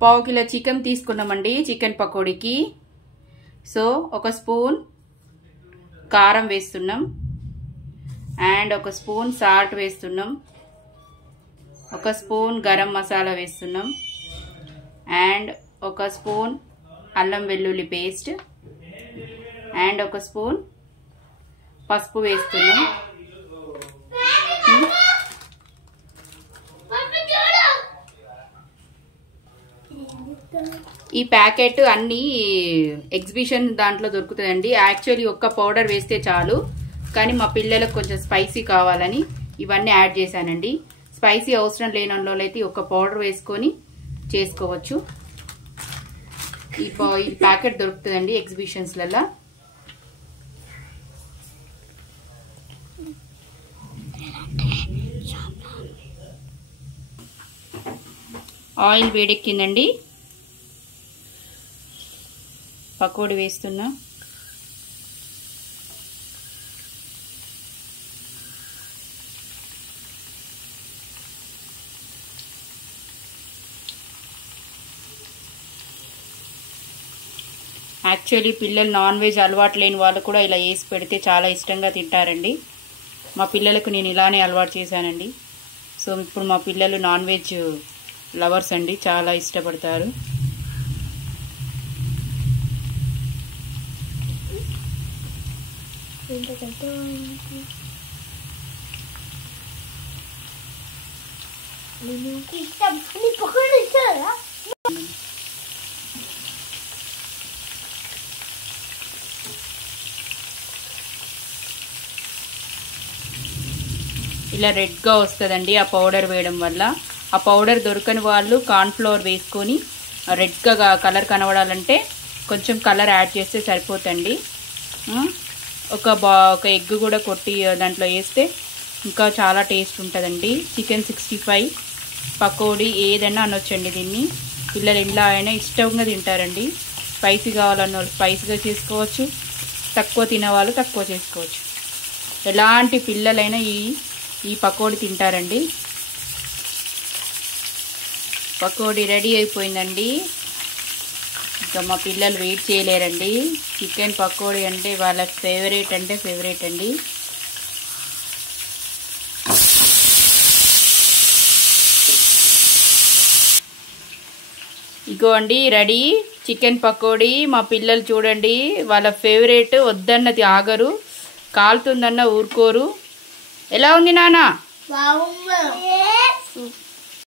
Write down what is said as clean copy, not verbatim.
పావు kilo chicken తీసుకున్నామండి chicken పకోడీకి. So 1 spoon కారం వేస్తున్నాం అండ్ 1 స్పూన్ సాల్ట్ వేస్తున్నాం, 1 స్పూన్ గరం మసాలా వేస్తున్నాం అండ్ 1 స్పూన్ అల్లం వెల్లుల్లి పేస్ట్ అండ్ 1 స్పూన్ పసుపు వేస్తున్నాం. ఈ ప్యాకెట్ అన్ని ఎగ్జిబిషన్ దాంట్లో దొరుకుతుందండి. యాక్చువల్లీ ఒక్క పౌడర్ వేస్తే చాలు, కానీ మా పిల్లలకు కొంచెం స్పైసీ కావాలని ఇవన్నీ యాడ్ చేశానండి. స్పైసీ అవసరం లేని వాళ్ళు అయితే ఒక్క పౌడర్ వేసుకొని చేసుకోవచ్చు. ఈ ప్యాకెట్ దొరుకుతుందండి ఎగ్జిబిషన్స్లలో. ఆయిల్ వేడెక్కిందండి, పకోడీ వేస్తున్నా. యాక్చువల్లీ పిల్లలు నాన్ వెజ్ అలవాటు లేని వాళ్ళు కూడా ఇలా వేసి పెడితే చాలా ఇష్టంగా తింటారండి. మా పిల్లలకు నేను ఇలానే అలవాటు చేశానండి. సో ఇప్పుడు మా పిల్లలు నాన్ వెజ్ లవర్స్ అండి, చాలా ఇష్టపడతారు. ఇలా రెడ్గా వస్తుందండి ఆ పౌడర్ వేయడం వల్ల. ఆ పౌడర్ దొరకని వాళ్ళు కార్న్ ఫ్లోర్ వేసుకొని రెడ్గా కలర్ కనబడాలంటే కొంచెం కలర్ యాడ్ చేస్తే సరిపోతండి. ఒక ఎగ్ కూడా కొట్టి దాంట్లో వేస్తే ఇంకా చాలా టేస్ట్ ఉంటుందండి. చికెన్ 65 పకోడీ ఏదైనా అనొచ్చండి దీన్ని. పిల్లలు ఎలా అయినా ఇష్టంగా తింటారండి. స్పైసీ కావాలన్న వాళ్ళు స్పైసీగా చేసుకోవచ్చు, తక్కువ తినేవాళ్ళు తక్కువ చేసుకోవచ్చు. ఎలాంటి పిల్లలైనా ఈ పకోడీ తింటారండి. పకోడీ రెడీ అయిపోయిందండి. ఇంకా మా పిల్లలు వెయిట్ చేయలేరండి. చికెన్ పకోడీ అంటే వాళ్ళ ఫేవరెట్ అండి. ఇగో అండి రెడీ చికెన్ పకోడీ. మా పిల్లలు చూడండి వాళ్ళ ఫేవరెట్, వద్దన్నది ఆగరు, కాలుతుందన్న ఊరుకోరు. ఎలా ఉంది నాన్న?